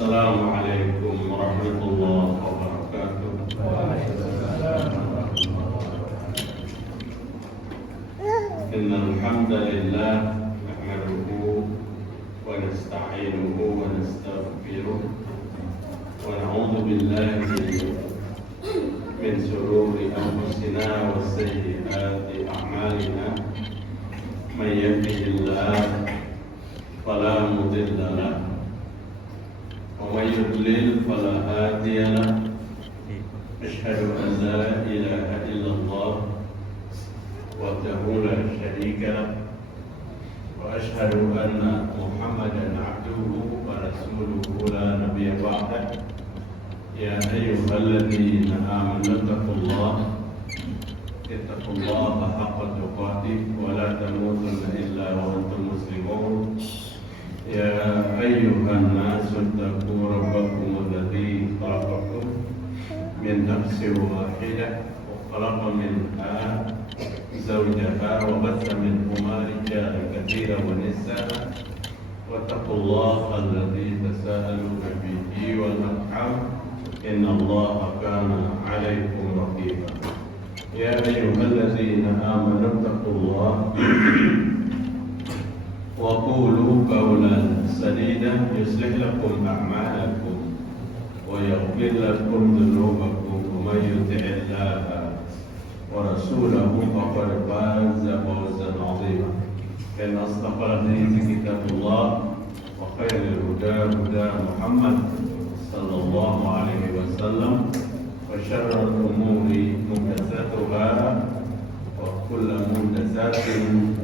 Assalamualaikum warahmatullahi wabarakatuh. Innal hamdalillah nahmaduhu wa nasta'inuhu wa nastaghfiruh wa na'udzu billahi min shururi anfusina wa sayyiati a'malina. May yahdihillahu fala mudilla lahu wa may yudlil fala hadiya lahu. Asyhadu an la ilaha illallah wahdahu la syarika lahu wa asyhadu anna Muhammadan abduhu wa rasuluhu la nabiyya ba'dah. Ya ayyuhalladzina amanu ittaqullaha haqqa tuqatih wa la tamutunna illa wa antum muslimun. Ya ayyuhan nasu ittaqu rabbakum alladzi khalaqakum min nafsin wahidah wa khalaqa minha zawjaha wa batha minhuma rijalan katsiran wa nisaa. Wattaqullaha alladzi tasaaluna bihi wal arham innallaha kana 'alaykum raqiba. Ya ayyuhalladzina amanu ittaqullaha wa qulu qawlan sadida yuslih lakum a'malakum wa yaghfir lakum dhunubakum wa may yuti'illaha wa rasulahu faqad faza fawzan 'azima. Inna asdaqal hadithi kitabullah wa khairul huda huda Muhammad sallallahu alaihi wasallam wa syarrul umuri muhdatsatuha wa kullu muhdatsatin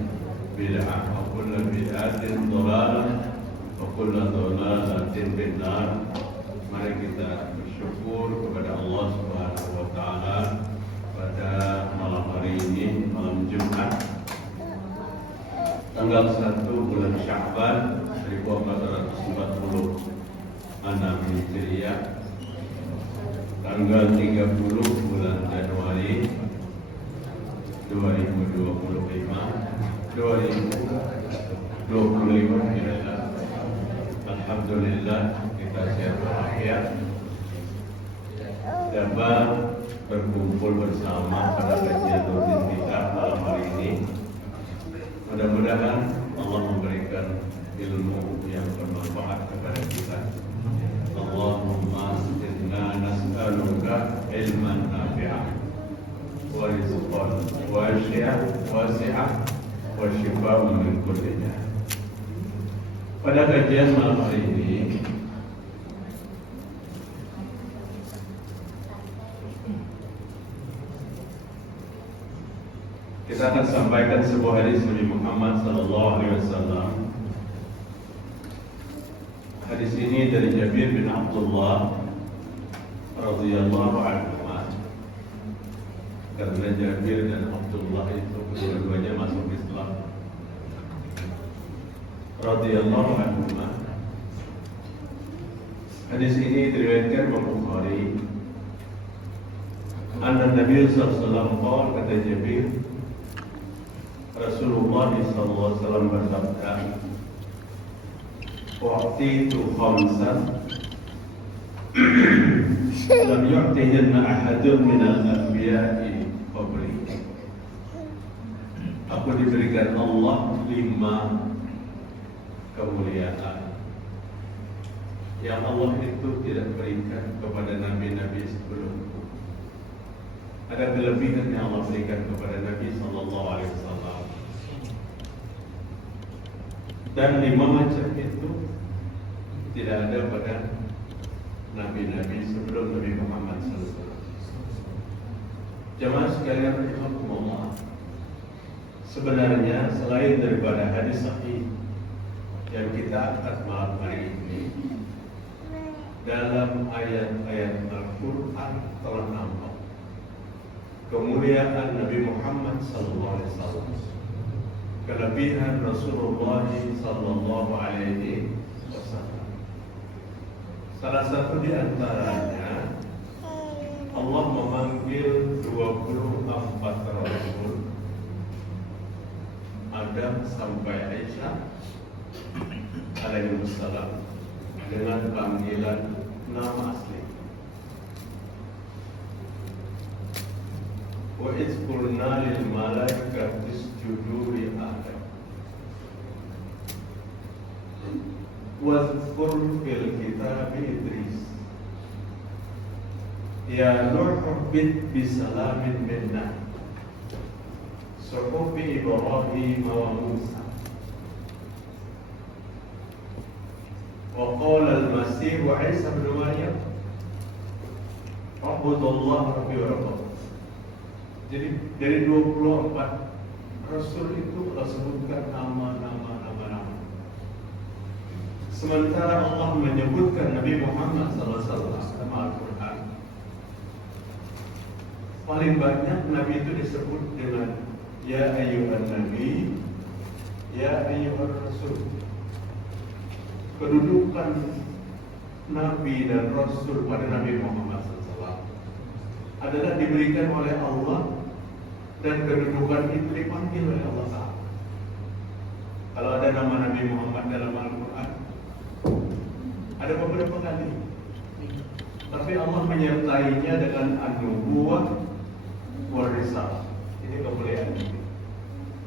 bid'ah wa kullu bid'atin dhalalah wa kullu dhalalatin finnar. Mari kita bersyukur kepada Allah Subhanahu wa taala pada malam hari ini, malam Jumat tanggal 1 bulan Sya'ban 1446 Hijriah, tanggal 30 bulan Januari 2025 kira-kira. Alhamdulillah kita sehat walafiat dapat berkumpul bersama pada kajian rutin kita malam hari ini. Mudah-mudahan Allah memberikan ilmu yang bermanfaat kepada kita. Allahumma inna nas'aluka ilman nafi'an wa rizqan wasi'an wa shifaa'an min kulli daa. Pada kajian malam hari ini kita akan sampaikan sebuah hadis Nabi Muhammad sallallahu alaihi wasallam. Hadis ini dari Jabir bin Abdullah radhiyallahu anhu. Karena Jabir dan Abdullah itu kedua-duanya masuk Islam. Radhiyallahu anhu. Hadis ini diriwayatkan oleh Bukhari. Anna Nabi sallallahu alaihi wasallam kata Jabir, Rasulullah sallallahu alaihi wasallam bersabda, "Wa'titu khamsan lam yu'tihinna ahadun minal anbiya'i qabli." Aku diberikan Allah 5 kemuliaan yang Allah itu tidak berikan kepada nabi-nabi sebelumku. Ada kelebihan yang Allah berikan kepada Nabi sallallahu alaihi wasallam. Dan 5 macam itu tidak ada pada nabi-nabi sebelum Nabi Muhammad sallallahu alaihi wasallam. Jemaah sekalian rahimakumullah, sebenarnya selain daripada hadis sahih yang kita angkat malam hari ini, dalam ayat-ayat Al-Quran telah nampak kemuliaan Nabi Muhammad sallallahu alaihi wasallam, kelebihan Rasulullah sallallahu alaihi wasallam. Salah satu di antaranya Allah memanggil 24 Rasul, Adam sampai Aisyah alaihi wassalam dengan panggilan nama asli. Wa idh qulna lil malaikati isjudu li Adam wadhkur fil kitabi Idris ya Nuh bid bisalamin minna suhufi Ibrahim wa Musa wa qala al-Masih wa Isa ibn Maryam Abdullah Rabbi wa Rabbakum. Jadi dari 24 Rasul itu Allah sebutkan nama-nama. Sementara Allah menyebutkan Nabi Muhammad SAW dalam Al-Quran, paling banyak Nabi itu disebut dengan Ya ayyuhan Nabi, Ya ayyuhan Rasul. Kedudukan Nabi dan Rasul pada Nabi Muhammad SAW adalah diberikan oleh Allah, dan kedudukan itu dipanggil oleh Allah Ta'ala. Kalau ada nama Nabi Muhammad dalam Al-Quran, ada beberapa kali, tapi Allah menyertainya dengan an-nubuwah wal risalah. Ini kemuliaan ini.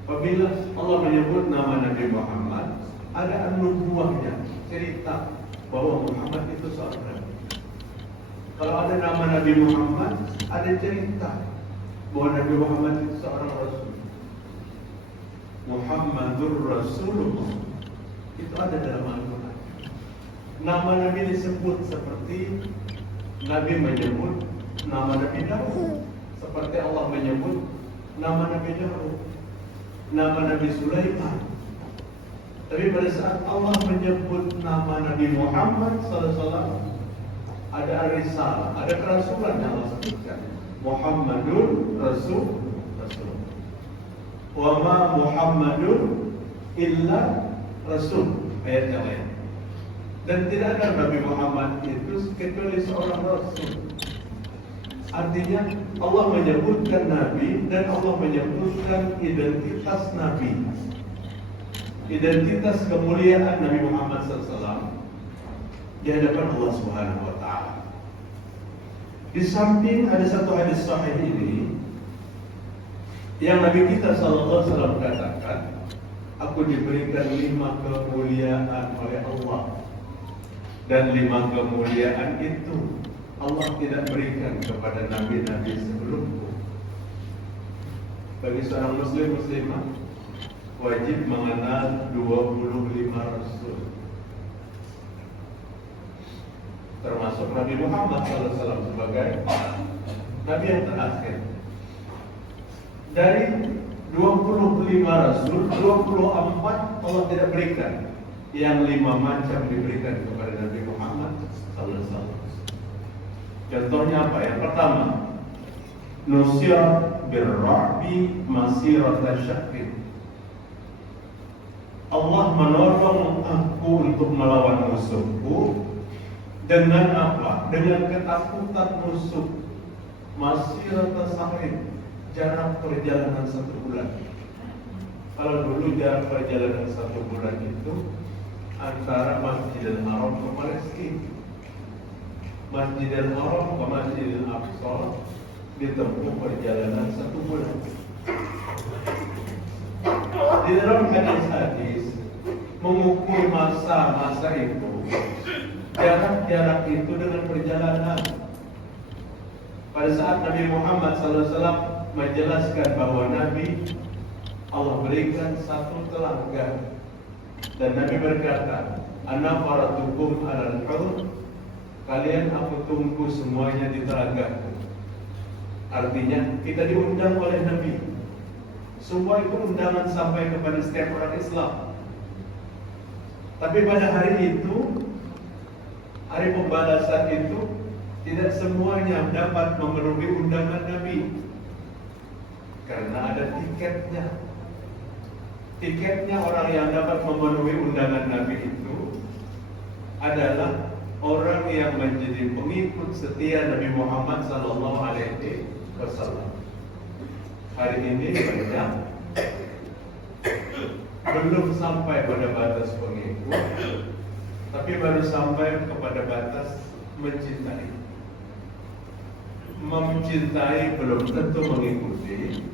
Apabila Allah menyebut nama Nabi Muhammad, ada an-nubuwahnya, cerita bahwa Muhammad itu seorang nabi. Kalau ada nama Nabi Muhammad, ada cerita bahwa Nabi Muhammad itu seorang rasul. Muhammadur Rasulullah itu ada dalam Al-Quran. Nama Nabi disebut seperti Nabi menyebut nama Nabi Daud, seperti Allah menyebut nama Nabi Daud, nama Nabi Sulaiman. Tapi pada saat Allah menyebut nama Nabi Muhammad SAW, ada risalah, ada kerasulan yang Allah sebutkan. Muhammadur Rasul. Wa ma Muhammadun illa Rasul. Ayat yang lain. Dan tidak ada Nabi Muhammad itu kecuali seorang Rasul. Artinya Allah menyebutkan Nabi dan Allah menyebutkan identitas Nabi, identitas kemuliaan Nabi Muhammad SAW di hadapan Allah Subhanahu Wa Taala. Di samping ada satu hadis sahih ini yang Nabi kita Sallallahu Alaihi Wasallam katakan, aku diberikan 5 kemuliaan oleh Allah, dan 5 kemuliaan itu Allah tidak berikan kepada nabi-nabi sebelumku. Bagi seorang muslimah wajib mengenal 25 rasul, termasuk Nabi Muhammad SAW sebagai Nabi yang terakhir. Dari 25 rasul, 24 Allah tidak berikan. Yang 5 macam diberikan kepada Nabi Muhammad SAW. Contohnya apa? Yang pertama, nusir birra'bi masirata syahrin. Allah menolong aku untuk melawan musuhku dengan apa? Dengan ketakutan musuh. Masirata syahrin, jarak perjalanan 1 bulan. Kalau dulu jarak perjalanan 1 bulan itu antara Masjidil Haram ke Palestina, Masjidil Haram ke Masjidil Aqsa ditempuh perjalanan 1 bulan. Di dalam hadis-hadis mengukur masa-masa itu, jarak-jarak itu dengan perjalanan. Pada saat Nabi Muhammad SAW menjelaskan bahwa Nabi Allah berikan 1 telaga, dan Nabi berkata, ana faratukum alal haud, kalian aku tunggu semuanya di telagaku. Artinya kita diundang oleh Nabi. Semua itu undangan sampai kepada setiap orang Islam. Tapi pada hari itu, hari pembalasan itu, tidak semuanya dapat memenuhi undangan Nabi, karena ada tiketnya. Tiketnya orang yang dapat memenuhi undangan Nabi itu adalah orang yang menjadi pengikut setia Nabi Muhammad SAW. Hari ini banyak belum sampai pada batas pengikut, tapi baru sampai kepada batas mencintai. Mencintai belum tentu mengikuti,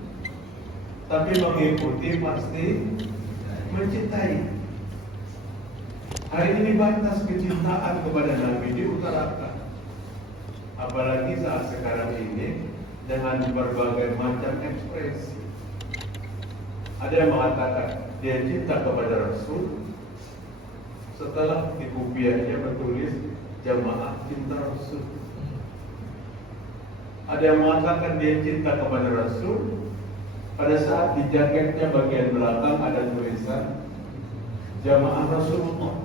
tapi mengikuti pasti mencintai. Hari ini batas kecintaan kepada Nabi diutarakan, apalagi saat sekarang ini dengan berbagai macam ekspresi. Ada yang mengatakan dia cinta kepada Rasul, setelah di kopiahnya bertulis Jamaah Cinta Rasul. Ada yang mengatakan dia cinta kepada Rasul, pada saat di jaketnya bagian belakang ada tulisan Jamaah Rasulullah.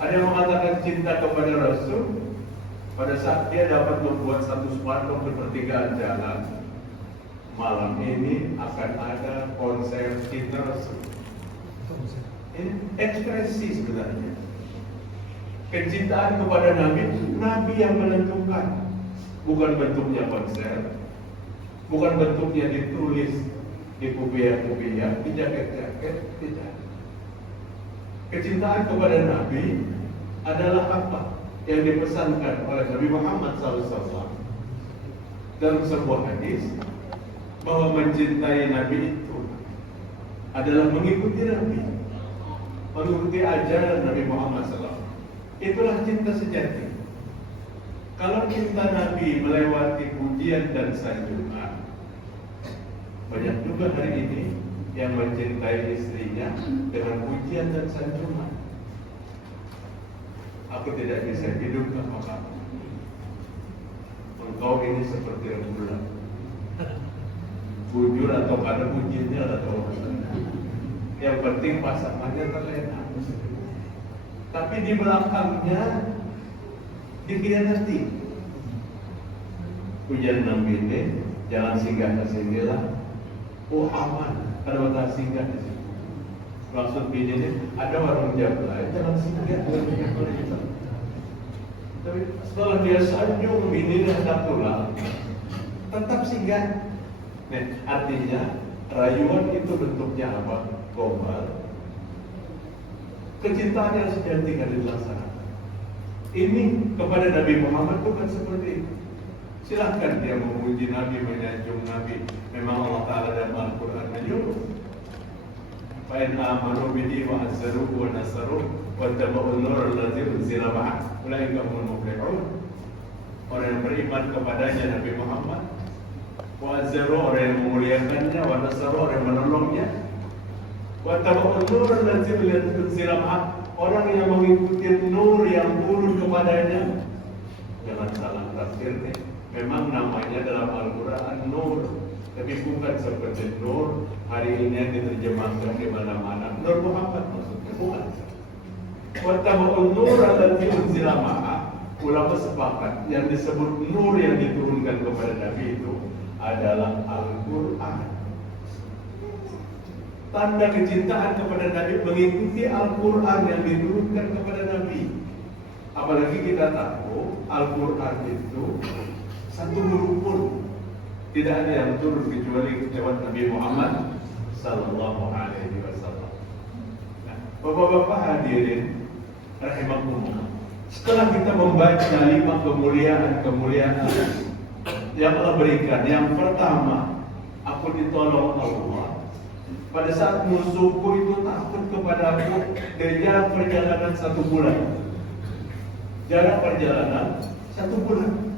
Ada yang mengatakan cinta kepada Rasul pada saat dia dapat membuat satu spanduk di pertigaan jalan. Malam ini akan ada konser cinta Rasul. Ini ekspresi sebenarnya. Kecintaan kepada Nabi yang menentukan. Bukan bentuknya konser, bukan bentuknya ditulis di kopiah-kopiah, di jaket-jaket, tidak. Kecintaan kepada Nabi adalah apa yang dipesankan oleh Nabi Muhammad SAW dalam sebuah hadis, bahwa mencintai Nabi itu adalah mengikuti Nabi, mengikuti ajaran Nabi Muhammad SAW. Itulah cinta sejati. Kalau cinta Nabi melewati pujian dan sanjungan, banyak juga hari ini yang mencintai istrinya dengan pujian dan sanjungan. Aku tidak bisa hidup tanpa kamu. Engkau ini seperti rembulan. Bujur atau kada pujiannya atau yang penting pasangannya terlena. Tapi di belakangnya dikhianati. Pujian Nabi ini jangan singgah ke sini lah. Oh aman, ada hotel singgah di situ. Maksud ini ada warung jablay, jangan singgah. Tapi setelah dia sanjung bini hendak pulang, tetap singgah. Nih, artinya rayuan itu bentuknya apa? Gombal. Kecintaan yang sejati kan dilaksanakan. Ini kepada Nabi Muhammad bukan seperti itu. Silahkan dia memuji Nabi, menyanjung Nabi. Memang Allah Ta'ala dalam Al-Quran menyuruh. Fa'in amanu bihi wa azzaruhu wa nasaruhu wa taba'un nur allazi unzila ma'ah ulaika humul muflihun. Orang yang beriman kepadanya Nabi Muhammad, wa azzaruhu orang yang memuliakannya, wa nasaruhu orang yang menolongnya, wa taba'un nur allazi unzila ma'ah orang yang mengikuti nur yang turun kepadanya. Jangan salah tafsir nih. Memang namanya dalam Al-Quran Nur, tapi bukan seperti Nur hari ini yang diterjemahkan di mana-mana. Nur Muhammad maksudnya, bukan. Wattaba'un nur allati unzila ma'ah. Ulama sepakat yang disebut nur yang diturunkan kepada Nabi itu adalah Al-Quran. Tanda kecintaan kepada Nabi mengikuti Al-Quran yang diturunkan kepada Nabi. Apalagi kita tahu Al-Quran itu satu huruf pun tidak ada yang turun kecuali lewat Nabi Muhammad Sallallahu Alaihi Wasallam. Nah, Bapak-bapak hadirin rahimakumullah, setelah kita membaca 5 kemuliaan yang Allah berikan, yang pertama, aku ditolong Allah. Pada saat musuhku itu takut kepada aku dari jarak perjalanan 1 bulan. Jarak perjalanan 1 bulan.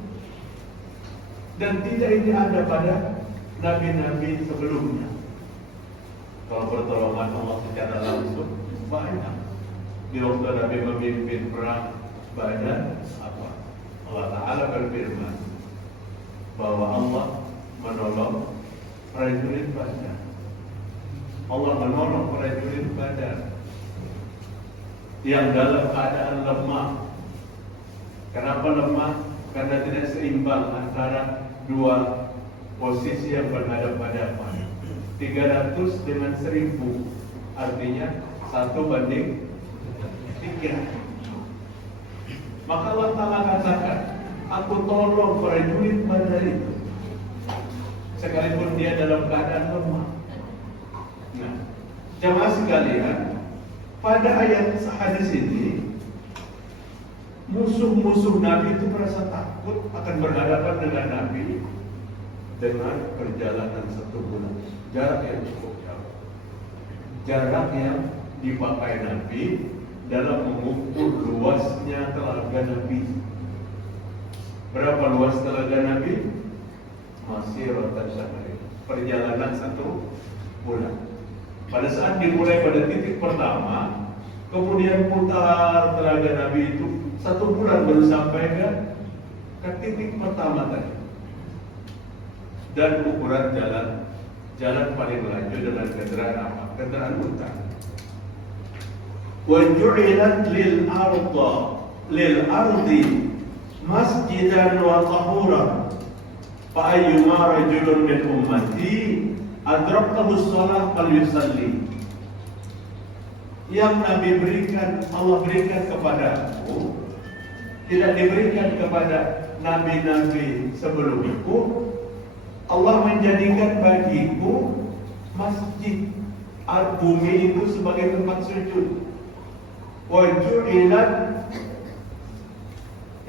Dan tidak ini ada pada nabi-nabi sebelumnya. Kalau pertolongan Allah secara langsung banyak. Di waktu Nabi memimpin perang Badar, apa? Allah Ta'ala berfirman bahwa Allah menolong prajurit Badar. Allah menolong prajurit Badar yang dalam keadaan lemah. Kenapa lemah? Karena tidak seimbang antara 2 posisi yang berhadapan-hadapan. 300 dengan 1000, artinya 1 banding 3. Maka Allah Ta'ala katakan, aku tolong prajurit Badar itu sekalipun dia dalam keadaan lemah. Nah, jamaah sekalian, pada ayat hadis ini, musuh-musuh Nabi itu merasa takut akan berhadapan dengan Nabi dengan perjalanan 1 bulan, jarak yang cukup jauh, jarak yang dipakai Nabi dalam mengukur luasnya telaga Nabi. Berapa luas telaga Nabi? Masih rotan syahri, perjalanan 1 bulan. Pada saat dimulai pada titik pertama, kemudian putar telaga Nabi itu 1 bulan baru sampai ke titik pertama tadi. Dan ukuran jalan paling laju dengan kendaraan apa? Kendaraan unta. Wa ju'ilat lil ardi masjidan wa tahuran fa ayyuma rajulun min ummati adrakahu shalah falyusalli. Yang Nabi berikan, Allah berikan kepadaku, tidak diberikan kepada nabi-nabi sebelumku. Allah menjadikan bagiku masjid, bumi itu sebagai tempat sujud. Wa ju'ilat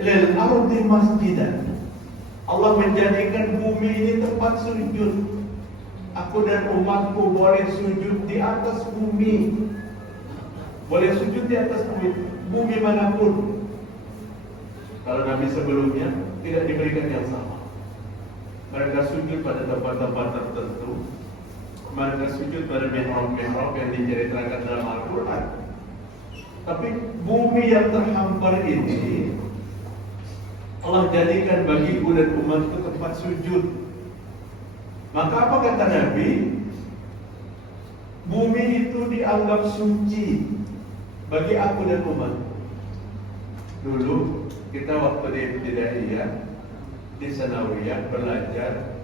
lil ardi masjidan. Allah menjadikan bumi ini tempat sujud. Aku dan umatku boleh sujud di atas bumi. Boleh sujud di atas bumi manapun. Kalau Nabi sebelumnya tidak diberikan yang sama. Mereka sujud pada tempat-tempat tertentu. Mereka sujud pada mihrab-mihrab yang diceritakan dalam Al-Quran. Tapi bumi yang terhampar ini Allah jadikan bagiku dan umatku tempat sujud. Maka apa kata Nabi? Bumi itu dianggap suci bagi aku dan umatku. Dulu kita waktu di Ibtidaiyah, di Sanawiyah belajar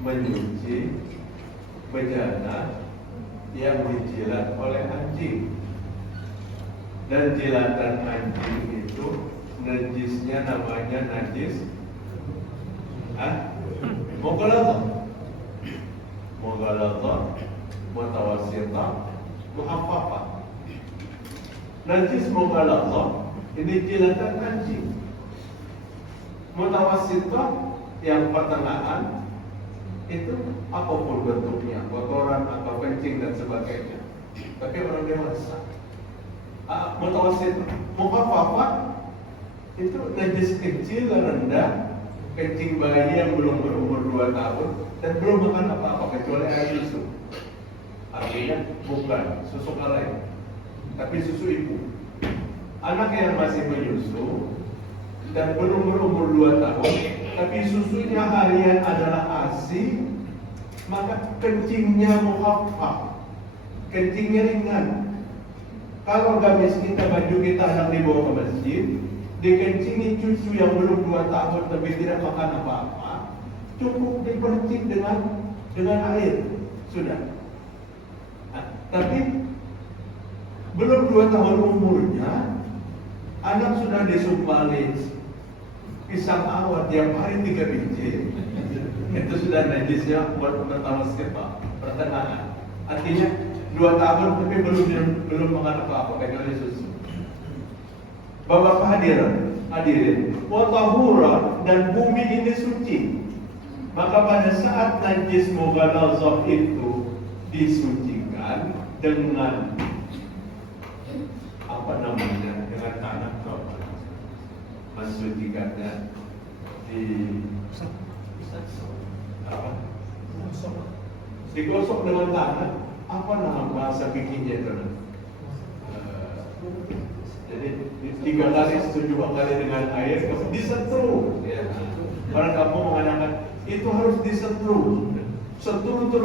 menyuci bejana yang dijilat oleh anjing. Dan jilatan anjing itu najisnya namanya najis mughaladhah, mutawassithah, muhaffafah. Najis mughaladhah ini jilatan anjing. Mutawassithah yang pertengahan itu apapun bentuknya, kotoran atau kencing dan sebagainya. Tapi orang dewasa. Mutawassithah, muhaffafah itu najis kecil rendah, kencing bayi yang belum berumur 2 tahun dan belum makan apa-apa kecuali air susu. Artinya bukan susu kaleng, tapi susu ibu. Anak yang masih menyusu dan belum berumur 2 tahun, tapi susunya harian adalah ASI, maka kencingnya muhaffaf, kencingnya ringan. Kalau gamis kita, baju kita hendak dibawa ke masjid, dikencingi cucu yang belum 2 tahun tapi tidak makan apa-apa, cukup dipercik dengan air, sudah. Tapi belum 2 tahun umurnya, anak sudah disumpali pisang awet tiap hari 3 biji, itu sudah najisnya buat mutawassithah, pertengahan. Artinya 2 tahun tapi belum makan apa-apa kecuali susu. Bapak hadirin, wa tahura, dan bumi ini suci. Maka pada saat najis mughaladhah itu disucikan dengan apa namanya, dengan tanah, mensucikannya digosok dengan tanah. Apa nama bahasa bikinnya itu? Jadi 3 kali 7 kali dengan air, kemudian disetruh. Orang kampung mengatakan itu harus disetruh. Setruh itu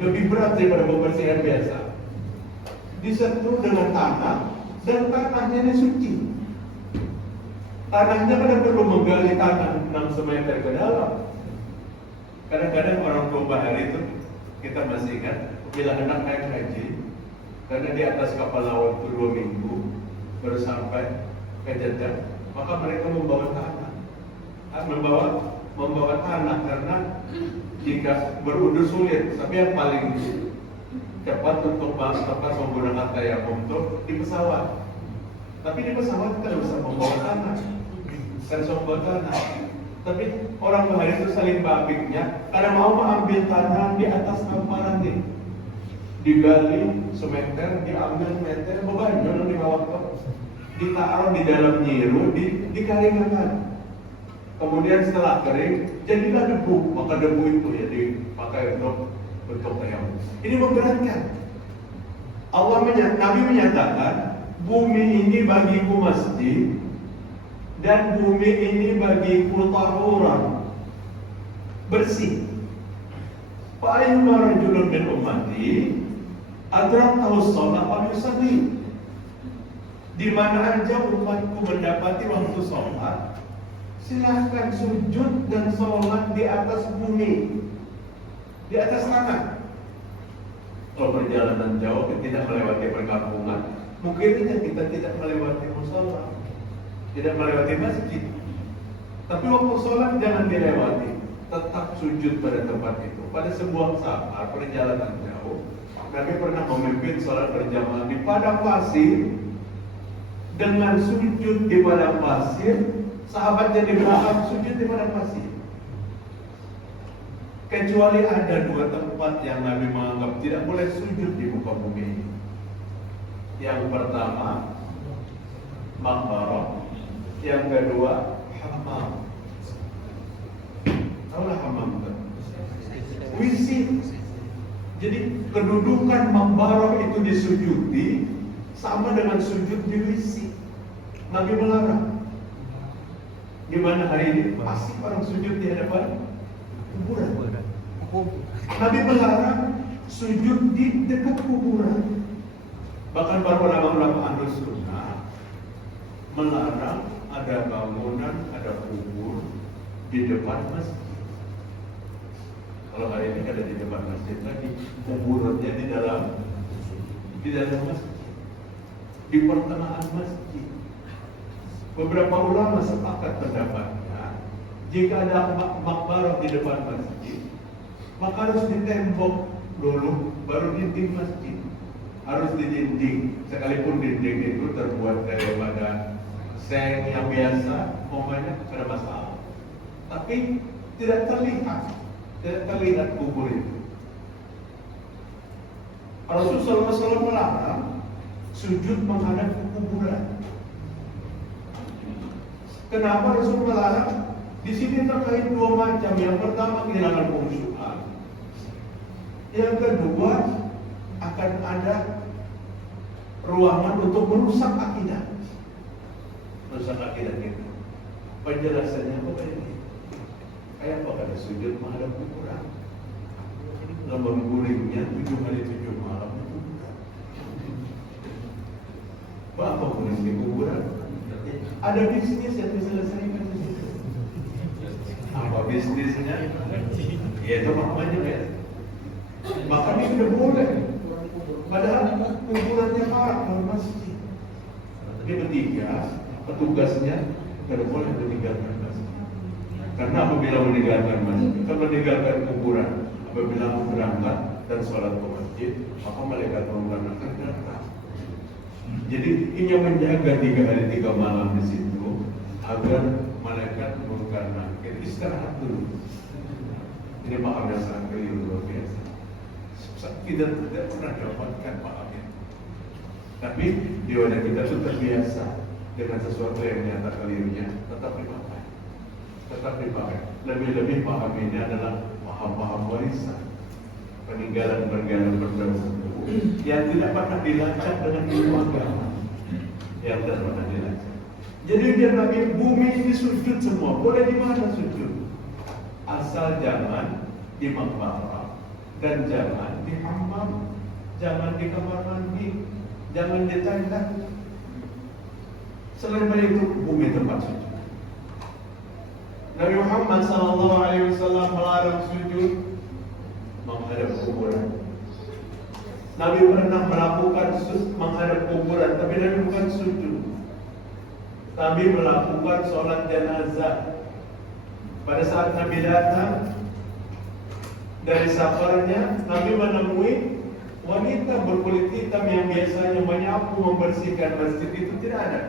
lebih berat daripada pembersihan biasa. Disetruh dengan tanah, dan tanahnya ini suci. Tanahnya kan perlu menggali tanah 6 meter ke dalam. Kadang-kadang orang tua bahar itu, kita masih ingat, bila hendak naik haji, karena di atas kapal laut itu 2 minggu baru sampai ke Jeddah, maka mereka membawa tanah, membawa tanah, karena jika berudur sulit, tapi yang paling Cepat untuk tempat menggunakan tayamum itu di pesawat. Tapi di pesawat kita bisa membawa tanah, kan membawa tanah. Tapi orang bahari itu saling babiknya karena mau mengambil tanah di atas hamparan nih. Digali semeter, diambil semeter, bebannya di bawah kok. Ditaruh di dalam nyiru, dikeringkan. Kemudian setelah kering, jadilah debu. Maka debu itu ya dipakai untuk tayamum. Ini memberatkan. Nabi menyatakan, bumi ini bagiku masjid dan bumi ini bagiku tahuran, bersih. Paling rajulun min ummati adrakahu shalah falyusalli. Di mana aja umatku mendapati waktu sholat, silahkan sujud dan sholat di atas bumi, di atas tanah. Kalau perjalanan jauh tidak melewati perkampungan, mungkin kita tidak melewati mushola, tidak melewati masjid. Tapi waktu sholat jangan dilewati, tetap sujud pada tempat itu. Pada sebuah saat perjalanan jauh, Nabi pernah memimpin sholat berjamaah di padang pasir. Dengan sujud di padang pasir, sahabatnya di belakang sujud di padang pasir. Kecuali ada dua tempat yang Nabi menganggap tidak boleh sujud di muka bumi ini. Yang pertama, maqbarah. Yang kedua, hammam. Tahulah hammam kan? WC. Jadi kedudukan maqbarah itu disujudi sama dengan sujud di WC. Nabi melarang. Gimana hari ini? Pasti orang sujud di hadapan kuburan. Nabi melarang sujud di dekat kuburan. Bahkan para ulama-ulama Ahlus Sunnah melarang ada bangunan, ada kubur di depan masjid. Kalau hari ini ada di depan masjid lagi, kuburannya di dalam masjid, di pertengahan masjid. Beberapa ulama sepakat pendapatnya, jika ada makbarah di depan masjid, maka harus ditembok dulu, baru dinding masjid. Harus di dinding, sekalipun dinding itu terbuat daripada seng yang biasa, umpamanya ada masalah. Tapi tidak terlihat kubur itu. Rasulullah SAW melarang sujud menghadap kuburan. Kenapa Rasul melarang? Di sini terkait dua macam. Yang pertama kehilangan khusyuan. Yang kedua akan ada ruangan untuk merusak akidah. Merusak akidah kita. Penjelasannya apa ini? Kayak apa ada sujud menghadap kuburan? Lambang guringnya 7 hari 7 malam itu. Apa guring di kuburan? Ada bisnis yang diselesaikan di situ. Apa bisnisnya? Ya itu maknanya ya. Maka ini sudah boleh. Padahal kuburannya haram dalam masjid. Ini ketiga, petugasnya tidak boleh meninggalkan masjid. Karena apabila meninggalkan masjid, kalau meninggalkan kuburan, apabila berangkat dan sholat ke masjid, maka malaikat maut akan datang. Jadi ini yang menjaga 3 hari 3 malam di situ agar malaikat mengurungkan nakir istirahat dulu. Ini paham yang sangat keliru luar biasa. Tidak pernah dapatkan pahamnya. Tapi di wadah kita itu terbiasa dengan sesuatu yang nyata kelirunya, tetap dipakai. Tetap dipakai. Lebih-lebih paham ini adalah paham-paham warisan, peninggalan terdahulu yang tidak pernah dilacak dengan ilmu agama, yang tidak pernah dilacak. Jadi biar Nabi bumi ini sujud semua, boleh di mana sujud, asal jangan di makbarah dan jangan di hammam, jangan di kamar mandi, jangan di tenda. Selain itu bumi tempat sujud. Nabi Muhammad SAW melarang sujud menghadap kuburan. Nabi pernah melakukan menghadap kuburan, tapi Nabi bukan sujud. Nabi melakukan sholat jenazah. Pada saat Nabi datang dari safarnya, Nabi menemui Wanita berkulit hitam yang biasanya menyapu membersihkan masjid itu tidak ada.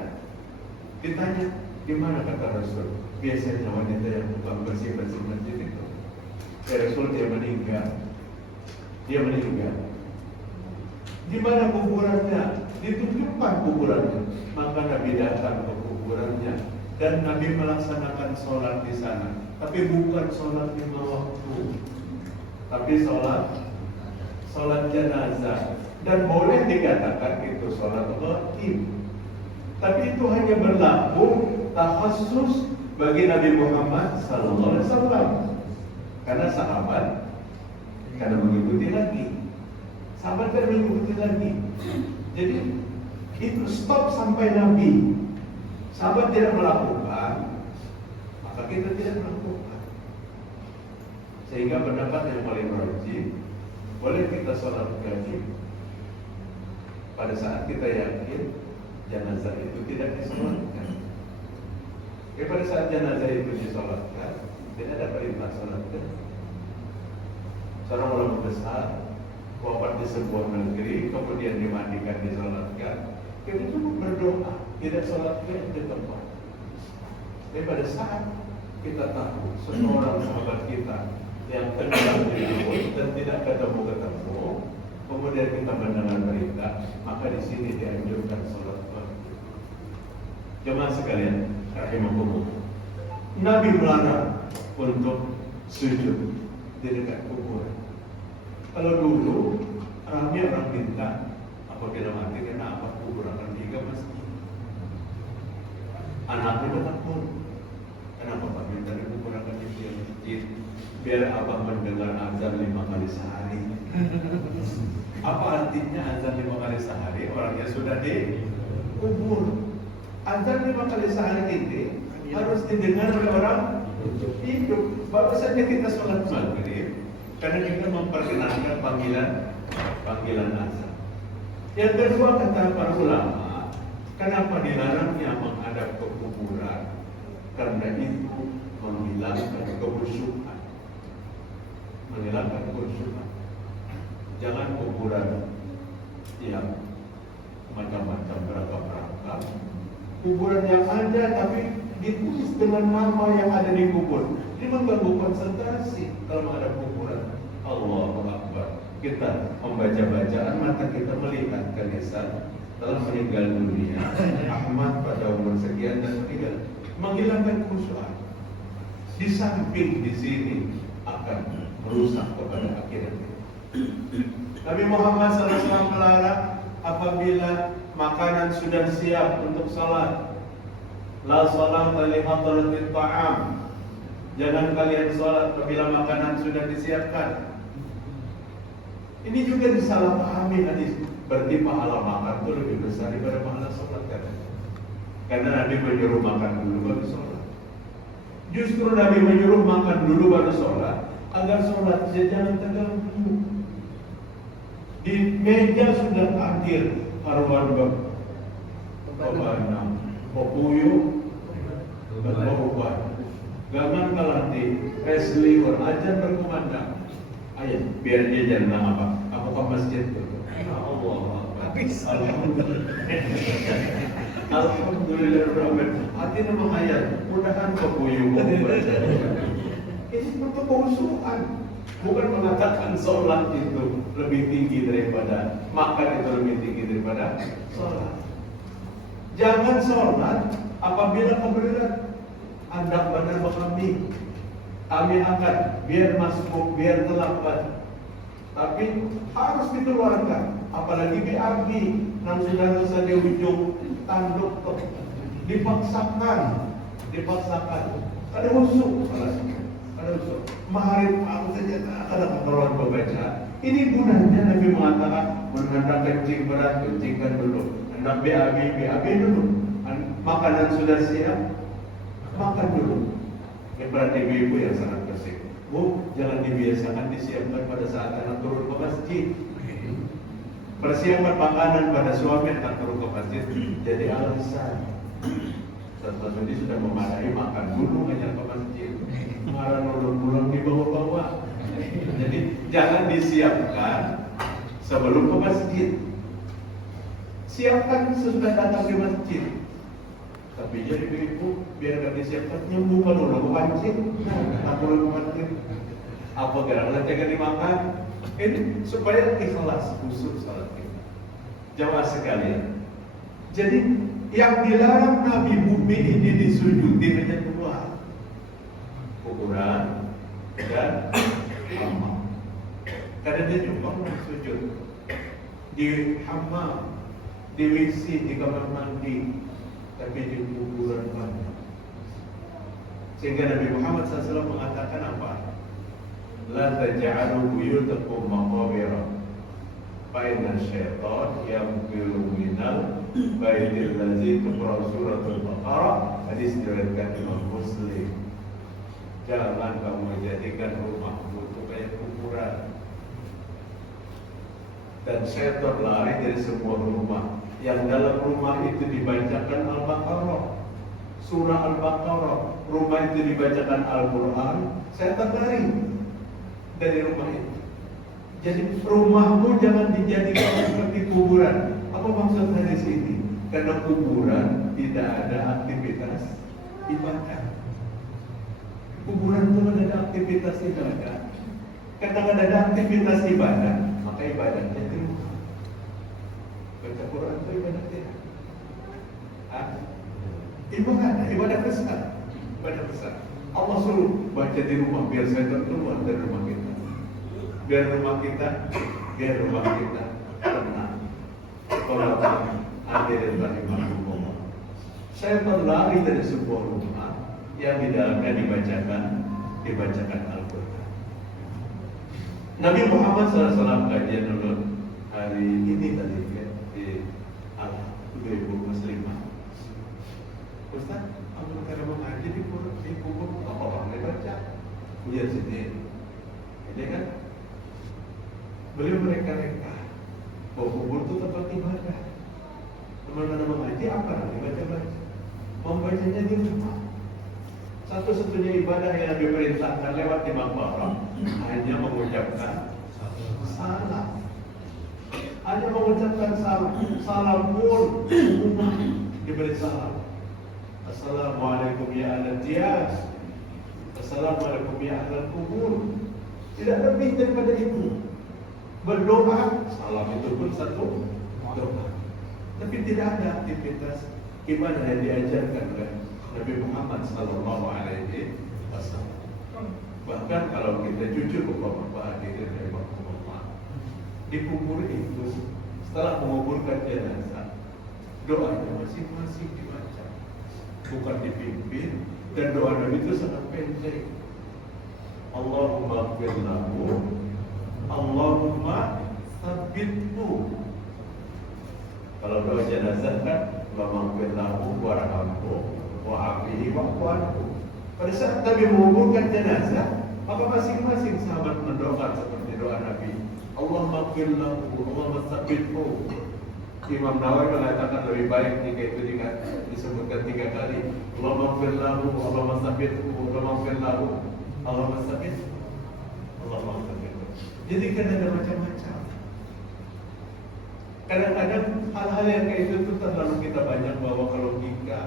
Ditanya, gimana kata Rasul? Biasanya wanita yang bukan bersih-bersih masjid itu. Ya Rasul, dia meninggal. Dia meninggal. Di mana kuburannya? Ditunjukkan kuburannya. Maka Nabi datang ke kuburannya dan Nabi melaksanakan sholat di sana. Tapi bukan sholat 5 waktu, tapi sholat jenazah. Dan boleh dikatakan itu sholat ghaib. Tapi itu hanya berlaku takhasus bagi Nabi Muhammad SAW. Karena sahabat karena mengikuti lagi. Sahabat kan mengikuti lagi. Jadi itu stop sampai Nabi. Sahabat tidak melakukan, maka kita tidak melakukan. Sehingga pendapat yang paling rajih, boleh kita sholat gaib pada saat kita yakin jenazah itu tidak disolatkan. Pada saat jenazah itu disolatkan, tidak ada perintah sholat gaib. Seorang ulama besar wafat di sebuah negeri, kemudian dimandikan, disolatkan, kita cukup berdoa, tidak sholat gaib di tempat. Tapi pada saat kita tahu seorang sahabat kita yang tenggelam di laut dan tidak ketemu, kemudian kita mendengar berita, maka di sini dianjurkan sholat gaib. Jemaah sekalian, rahimakumullah, Nabi melarang untuk sujud di dekat kuburan. Kalau dulu ramai orang minta apabila mati kenapa kubur akan tiga masjid. Anaknya takut. Kenapa Pak minta kubur akan tiga masjid? Biar abang mendengar azan 5 kali sehari. Apa artinya azan 5 kali sehari? Orangnya sudah dikubur. Azan 5 kali sehari ini harus didengar oleh orang hidup. Baru saja kita sholat maghrib, karena kita memperkenalkan panggilan azan. Yang kedua, kata para ulama, kenapa dilarangnya menghadap ke kuburan? Karena itu menghilangkan kehusukan. Menghilangkan kehusukan. Jangan kuburan yang macam-macam beragam-ragam. Kuburan yang ada tapi ditulis dengan nama yang ada di kubur. Ini mengganggu konsentrasi kalau menghadap kuburan. Allahu Akbar. Kita membaca bacaan, mata kita melihat Kanisa telah meninggal dunia, Ahmad pada umur sekian dan meninggal. Menghilangkan khusyuan. Di samping di sini akan merusak kepada akhirat. Nabi Muhammad SAW melarang apabila makanan sudah siap untuk salat. La salata li hadratit ta'am. Jangan kalian salat apabila makanan sudah disiapkan. Ini juga disalahpahami hadis. Berarti pahala makan itu lebih besar daripada pahala salat kan? Karena Nabi menyuruh makan dulu baru salat. Justru Nabi menyuruh makan dulu baru salat agar salatnya jangan terganggu. Di meja sudah hadir haruan babana, popuyu, berubah. Jangan kalati, resliwer, ajan berkumandang. Ayo, biar dia jangan apa? Aku ke masjid dulu. Ya Allah, habis. Alhamdulillah, hati nama ayat. Mudahan popuyu. Ini bentuk kehusuan. Bukan mengatakan sholat itu lebih tinggi daripada makan, itu lebih tinggi daripada sholat. Jangan sholat apabila kebenaran hendak benar kami akan biar masuk, biar terlambat. Tapi harus dikeluarkan. Apalagi BAB yang sudah selesai di ujung tanduk dipaksakan. Ada khusyuk. Maharib aku saja ada keperluan membaca. Ini gunanya Nabi mengatakan hendak kencing berat, kencingkan dulu. Hendak BAB dulu. Makanan sudah siap, makan dulu. Ini berarti ibu yang sangat bersih. Bu, jangan dibiasakan disiapkan pada saat anak turun ke masjid. Persiapan makanan pada suami anak turun ke masjid jadi alasan. Ustaz Sudi sudah memarahi makan dulu hanya ke masjid. Marah pulang dibawa-bawa. Jadi jangan disiapkan sebelum ke masjid. Siapkan sesudah datang di masjid. Tapi jadi ibu biar gak disiapkan nyembuh kalau lu pancing, tak perlu masjid. Apa gerangan jangan dimakan? Ini supaya ikhlas khusyuk salat kita. Jamaah sekalian. Jadi yang dilarang Nabi bumi ini disujudi hanya dua, kuburan dan hammam. Karena dia juga sujud di hammam, di WC, di kamar mandi, tapi di kuburan banyak. Sehingga Nabi Muhammad SAW mengatakan apa? La taj'alu buyutakum maqabira fa inna syaitan yamfiru minal baitil ladzi tuqra suratul Baqarah. Hadis diriwayatkan Imam Muslim. Jangan kamu jadikan rumahmu itu kayak kuburan. Dan syaitan lari dari sebuah rumah yang dalam rumah itu dibacakan Al-Baqarah, surah Al-Baqarah, rumah itu dibacakan Al-Quran, syaitan lari dari rumah itu. Jadi rumahmu jangan dijadikan seperti kuburan. Apa maksud hadis ini? Karena kuburan tidak ada aktivitas ibadah. Kuburan itu ada aktivitas ibadah. Karena ada aktivitas ibadah, maka ibadahnya di rumah. Baca Quran itu ibadah tidak? Ibadah besar. Ibadah besar. Allah suruh baca di rumah biar saya keluar dari rumah kita. Biar rumah kita tenang. Kalau hadirin rahimahumullah, saya berlari dari sebuah rumah yang di dalamnya dibacakan Al-Quran. Nabi Muhammad SAW kajian dulu hari ini tadi di ibu muslimah. Ustaz, kalau kita mengaji di kubur, apa orang baca? Ujian sini, ini kan? Beliau mereka bahwa kubur itu tempat ibadah. Teman-teman mengaji apa nanti baca-baca? Membacanya di rumah. Satu-satunya ibadah yang diperintahkan lewat di maqbarah hanya mengucapkan salam. Hanya mengucapkan salam. Salam pun umumah diberi salam. Assalamualaikum ya ahlan diyar. Assalamualaikum ya ahlan kubur. Tidak lebih daripada itu. Berdoa, salam itu pun satu doa. Tapi tidak ada aktivitas ibadah yang diajarkan oleh Nabi Muhammad SAW. Bahkan kalau kita jujur kepada Bapak hadirin dari Bapak, di kubur itu setelah menguburkan jenazah, doanya masing-masing dibaca, bukan dipimpin. Dan doa Nabi itu sangat pendek. Allahumma ighfir lahu, Allahumma tsabbithu. Kalau doa jenazah kan Allahumma ighfir lahu warhamhu wa'afihi wa'fu anhu. Pada saat Nabi menguburkan jenazah, maka masing-masing sahabat mendoakan seperti doa Nabi. Allahumma ighfir lahu, Allahumma tsabbithu. Imam Nawawi mengatakan lebih baik jika itu disebutkan 3 kali. Allahumma ighfir lahu, Allahumma tsabbithu, Allahumma ighfir lahu, Allahumma tsabbithu, Allahumma tsabbithu. Jadi kan ada macam-macam. Kadang-kadang hal-hal yang kayak itu terlalu kita banyak bawa ke logika.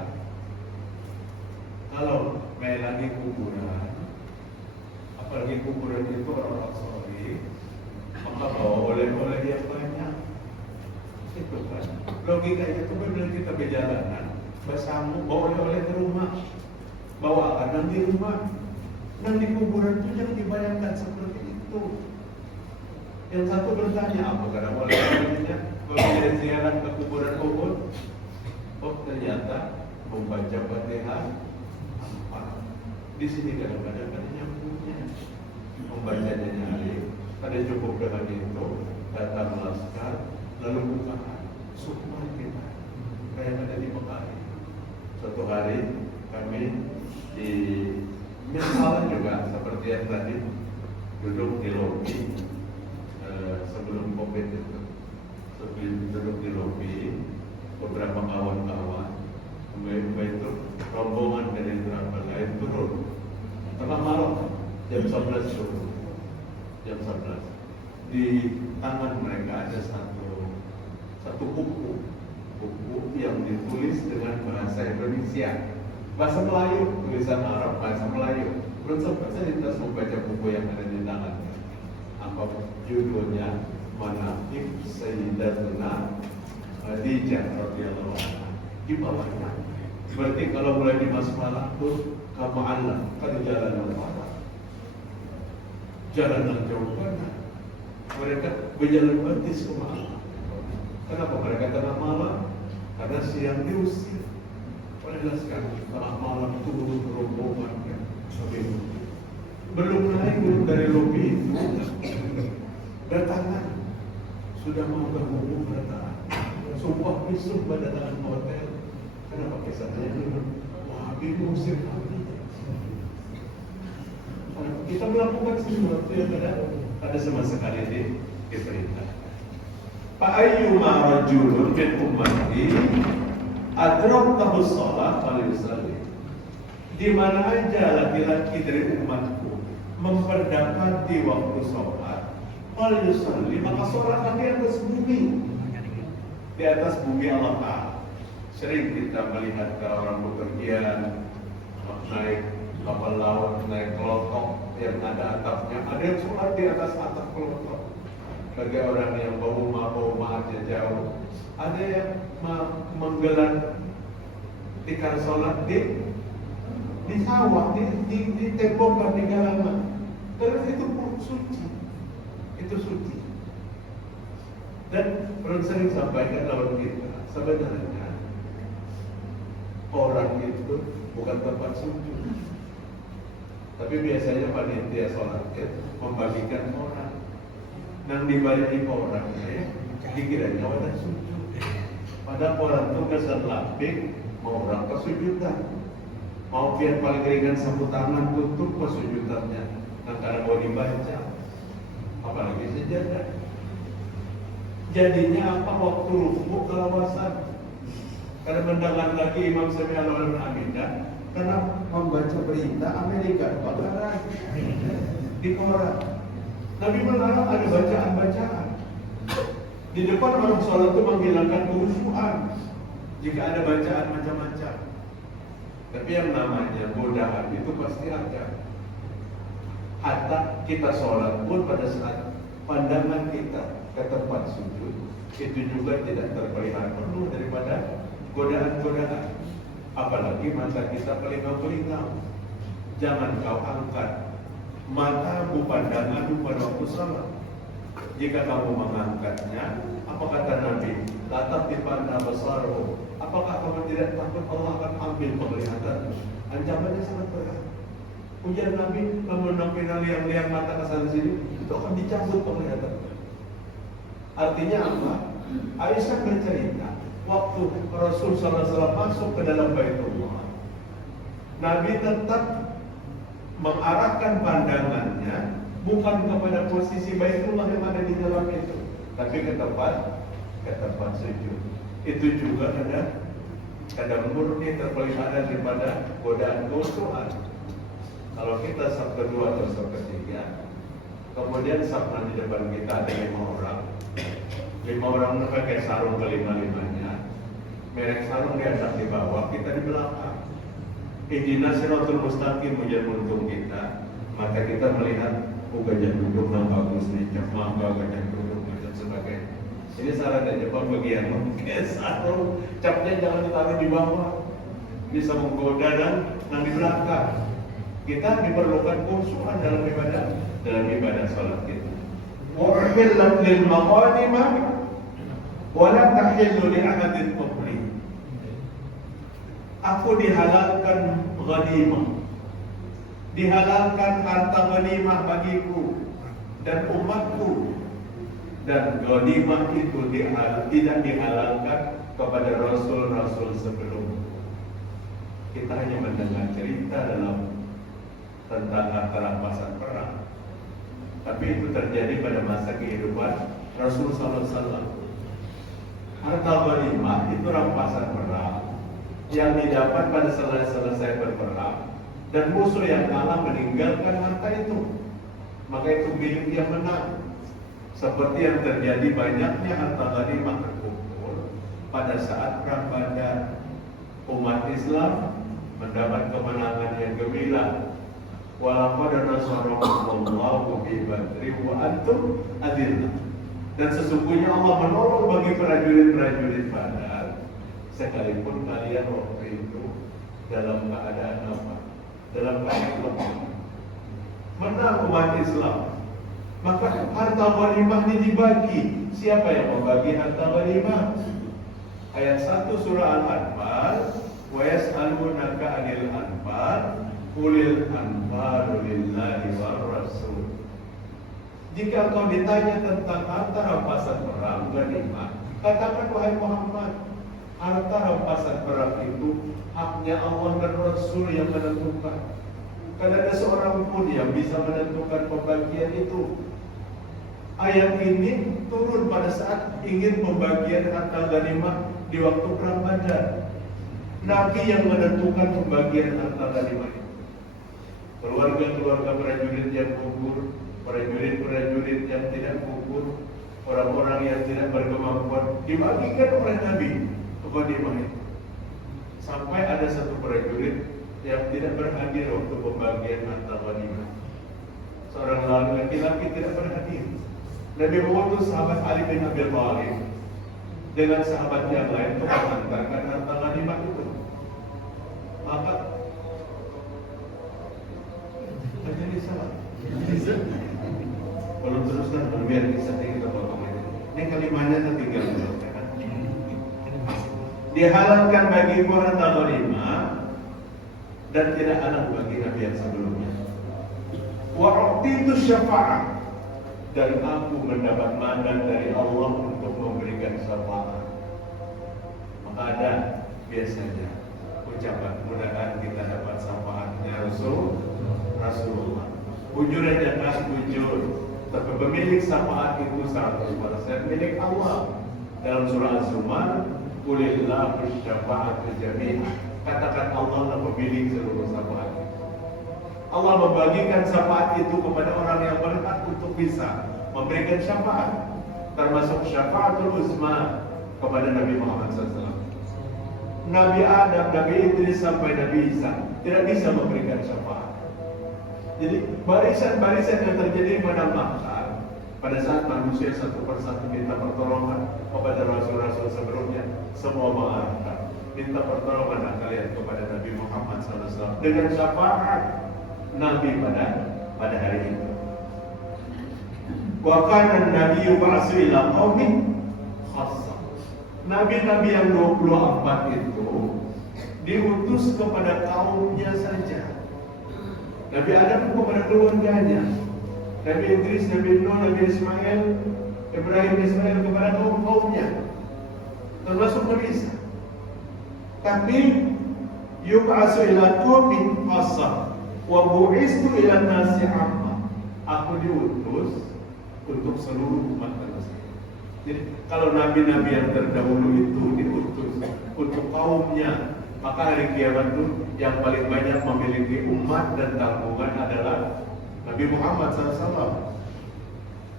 Kalau melani kuburan, apalagi kuburan itu orang-orang soleh, maka bawa oleh-oleh yang banyak. Itu kan logika itu benar. Kita berjalanan bersama bawa oleh-oleh ke rumah, bawa makanan di rumah. Dan di kuburan itu jangan dibayangkan seperti itu. Yang satu bertanya, apa karena oleh-olehnya kalau ziarah ke kuburan Uhud? Oh ternyata membaca Fatihah apa? Di sini kadang-kadang ada nyambungnya, membacanya nyari. Ada cukup dengan itu, datang laskar, lalu bukaan sukma kita kayak ada di Mekah. Suatu hari kami di misalnya juga seperti yang tadi duduk di lobi sebelum COVID itu, duduk di lobi beberapa kawan-kawan, itu rombongan dari berapa lain turun tengah malam jam 11 turun, jam 11 di tangan mereka ada satu buku yang ditulis dengan bahasa Indonesia, bahasa Melayu, tulisan Arab, bahasa Melayu. Belum sempat saya lintas membaca buku yang ada di tangan. Apa judulnya? Manaqib Sayyidatuna Khadijah radhiyallahu anha. Di bawahnya. Berarti kalau mulai di basmalah tuh kamu Allah pada jalan Allah. Jalan yang jauh mana? Mereka berjalan bertis ke Allah. Kenapa mereka tengah malam? Karena siang diusir. Padahal sekarang tengah malam turun rombongan kan. Belum naik dari lobi itu datangan sudah mau berhubung berdatangan. Sumpah besok berdatangan hotel. Kenapa kisahnya dulu? Wah, bingung usir kami. Kita melakukan sesuatu yang ada sama sekali diperintah. Fa ayyuma rajulun min ummati adrakahu shalah falyusalli. Di mana aja laki-laki dari umatku memperdapati waktu sholat, falyusalli, maka sholatlah di atas bumi. Di atas bumi Allah Ta'ala. Sering kita melihat orang bepergian naik kapal laut, naik kelotok yang ada atapnya, ada yang sholat di atas atap kelotok. Bagi orang yang bawa rumahnya jauh, ada yang menggelar tikar sholat di sawah, di tembokan, di halaman. Karena itu suci, itu suci. Dan orang sering sampaikan lawan kita, sebenarnya orang itu bukan tempat sujud. Tapi biasanya panitia sholat membagikan orang. Nang dibagi orang ya, dikiranya wadah sujud. Padahal orang itu kesan lapik, mau orang kesujudan. Mau biar paling ringan sapu tangan tutup kesujudannya. Nah karena mau dibaca, apalagi sejadah. Jadinya apa waktu rukuk kelawasan? Karena mendengar lagi Imam Sami Al-Aminah, karena membaca berita Amerika kebakaran di koran. Nabi melarang ada bacaan-bacaan. Di depan orang sholat itu menghilangkan kehusuan jika ada bacaan macam-macam. Tapi yang namanya godaan itu pasti ada. Hatta kita sholat pun pada saat pandangan kita ke tempat sujud, itu juga tidak terpelihara penuh daripada godaan-godaan. Apalagi mata kita pelingau-pelingau. Jangan kau angkat matamu pandanganmu pada waktu salat. Jika kamu mengangkatnya, apa kata Nabi? Latap dipandang besarmu. Apakah kamu tidak takut Allah akan ambil penglihatanmu? Ancamannya sangat berat. Ujian Nabi, kamu nampak liang-liang mata ke sana sini, itu akan dicabut penglihatanmu. Artinya apa? Aisyah bercerita, waktu Rasul SAW masuk ke dalam Baitullah, Nabi tetap mengarahkan pandangannya bukan kepada posisi Baitullah yang ada di dalam itu, tapi ke tempat sujud. Itu juga ada murni terpelihara daripada godaan kehusuan. Kalau kita saf kedua atau saf ketiga, kemudian saf di depan kita ada 5 orang pakai sarung kelima-limanya, merek sarung di atas di bawah, kita di belakang. Ihdinas siratal mustaqim menjadi untung kita, maka kita melihat gajah duduk yang bagus nih, gajah duduk dan sebagainya. Ini saran dan Jepang bagian memakai sarung, capnya jangan ditaruh di bawah, bisa menggoda dan di belakang. Kita diperlukan khusyuan dalam ibadah salat kita. Wa'uhillat lil maqadimah wa la tahillu li ahadin qabli. Aku dihalalkan ghanimah, dihalalkan harta ghanimah bagiku dan umatku, dan ghanimah itu tidak dihalalkan kepada rasul-rasul sebelum. Kita hanya mendengar cerita tentang harta rampasan perang, tapi itu terjadi pada masa kehidupan Rasul SAW. Harta ghanimah itu rampasan perang yang didapat pada selesai berperang, dan musuh yang kalah meninggalkan harta itu, maka itu milik yang menang. Seperti yang terjadi banyaknya harta ghanimah terkumpul pada saat perang Badar. Umat Islam mendapat kemenangan yang gemilang. Walaqad nasarakumullahu bi Badrin wa antum adillah. Dan sesungguhnya Allah menolong bagi prajurit-prajurit Badar sekalipun kalian waktu itu dalam keadaan apa? Dalam keadaan lemah. Menang umat Islam. Maka harta ghanimah ini dibagi. Siapa yang membagi harta ghanimah? Ayat 1 surah Al-Anfal, wa yas'alunaka 'anil anfal, qulil anfalu lillahi war rasul. Jika kau ditanya tentang harta rampasan perang ghanimah, katakan wahai Muhammad, harta rampasan perang itu haknya Allah dan Rasul yang menentukan. Karena ada seorang pun yang bisa menentukan pembagian itu. Ayat ini turun pada saat ingin pembagian harta ghanimah di waktu perang Badar. Nabi yang menentukan pembagian harta ghanimah itu. Keluarga-keluarga prajurit yang gugur, prajurit-prajurit yang tidak gugur, orang-orang yang tidak berkemampuan dibagikan oleh Nabi ghanimah itu. Sampai ada satu prajurit yang tidak berhadir waktu pembagian harta ghanimah. Seorang laki-laki tidak berhadir. Nabi mengutus sahabat Ali bin Abi Thalib dengan sahabat yang lain untuk mengantarkan harta ghanimah itu. Maka jadi salah. Kalau teruskan biar kisah kita potong ini. Ini kalimatnya tertinggal. Dihalalkan bagimu harta ghanimah dan tidak halal bagi Nabi yang sebelumnya. Wa u'titu syafa'ah, dan aku mendapat mandat dari Allah untuk memberikan syafaat. Maka ada biasanya ucapan mudah-mudahan kita dapat syafaatnya Rasulullah. Bujurnya kan bujur, tapi pemilik syafaat itu 100% milik Allah. Dalam surah Az-Zumar, qulillahu syafa'atu jami'ah. Katakan Allah lah pemilik seluruh syafaat. Allah membagikan syafaat itu kepada orang yang berhak untuk bisa memberikan syafaat, termasuk syafaatul uzma kepada Nabi Muhammad SAW. Nabi Adam, Nabi Idris sampai Nabi Isa tidak bisa memberikan syafaat. Jadi barisan-barisan yang terjadi pada mahsyar pada saat manusia satu persatu minta pertolongan kepada rasul-rasul sebelumnya, semua mengarahkan minta pertolongan kalian kepada Nabi Muhammad SAW dengan syafaat Nabi pada hari itu. Wa kana an-nabiyyu ba'atsu ila qaumin khassa. Nabi-nabi yang 24 itu diutus kepada kaumnya saja. Nabi Adam kepada keluarganya, Nabi Idris, Nabi Nuh, Nabi Ismail, Ibrahim, Ismail kepada kaum-kaumnya, termasuk Nabi Isa. Tapi yub'atsu ila qaumin khassa wa bu'istu ila nasi 'amma. Aku diutus untuk seluruh umat manusia. Jadi kalau nabi-nabi yang terdahulu itu diutus untuk kaumnya, maka hari kiamat itu yang paling banyak memiliki umat dan tanggungan adalah Nabi Muhammad SAW.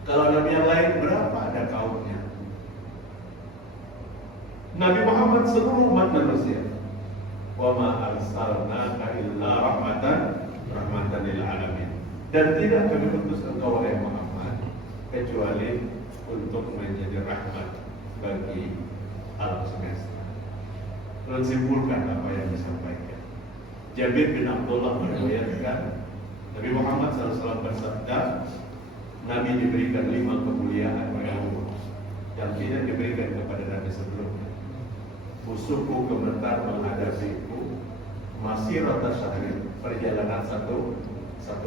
Kalau nabi yang lain berapa ada kaumnya? Nabi Muhammad seluruh umat manusia. Wa ma arsalnaka illa rahmatan lil alamin. Dan tidak kami utus engkau wahai Muhammad kecuali untuk menjadi rahmat bagi alam semesta. Lalu simpulkan apa yang disampaikan. Jabir bin Abdullah meriwayatkan Nabi Muhammad SAW bersabda, Nabi diberikan 5 kemuliaan oleh Allah yang tidak diberikan kepada Nabi sebelumnya. Musuhku gemetar menghadapiku masih rata syahrir, perjalanan satu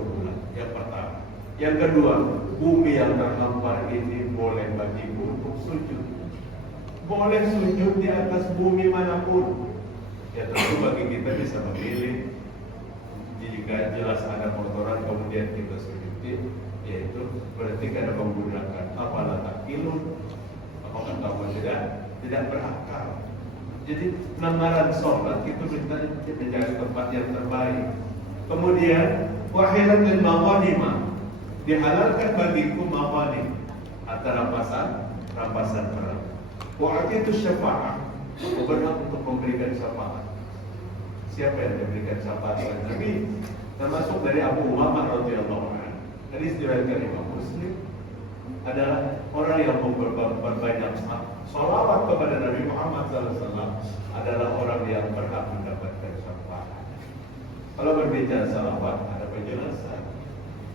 bulan. Yang pertama. Yang kedua, bumi yang terhampar ini boleh bagiku untuk sujud. Boleh sujud di atas bumi manapun. Ya tentu bagi kita bisa memilih. Jika jelas ada kotoran kemudian kita sujudi, yaitu berarti kita menggunakan apalah takilun. Apakah kamu tidak berakal? Jadi lamaran sholat itu kita mencari tempat yang terbaik. Kemudian wahilan lil maghanimah, dihalalkan bagiku maghanim. atau rampasan perang. Waktu itu syafaat, berhak untuk memberikan syafaat. Siapa yang memberikan syafaat kepada Nabi? Termasuk dari Abu Umamah radhiyallahu anhu. Hadis diriwayatkan Imam Muslim, adalah orang yang berbanyak salawat kepada Nabi Muhammad SAW adalah orang yang berhak mendapatkan syafaat. Kalau berbicara salawat, ada penjelasan.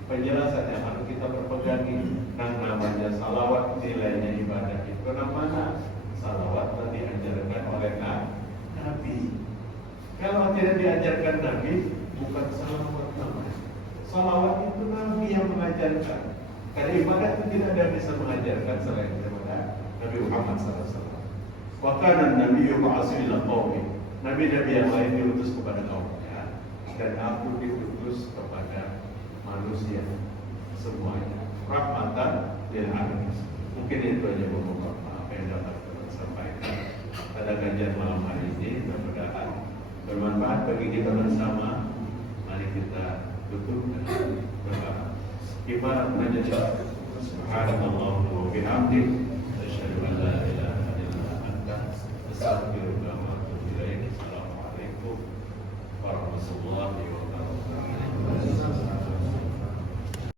Penjelasan yang harus kita perpegangi. Yang namanya salawat, nilainya ibadah itu namanya salawat yang diajarkan oleh Nabi. Kalau tidak diajarkan Nabi, bukan salawat namanya. Salawat itu Nabi yang mengajarkan. Karena ibadah itu tidak ada yang bisa mengajarkan selain daripada Nabi Muhammad SAW. Wa kana an-nabiyyu ba'atsa ila qaumi. Nabi-nabi yang lain diutus kepada kaumnya, dan aku diutus kepada manusia semuanya. Rahmatan lil alamin. Mungkin itu aja beberapa apa yang dapat kita sampaikan pada kajian malam hari ini. Mudah-mudahan bermanfaat bagi kita bersama. Mari kita tutup dengan berdoa. Ibarat menjadi subhanallah wa bihamdihi asyhadu an la ilaha illa anta astaghfiruka wa atubu ilaik. Assalamualaikum warahmatullahi wabarakatuh.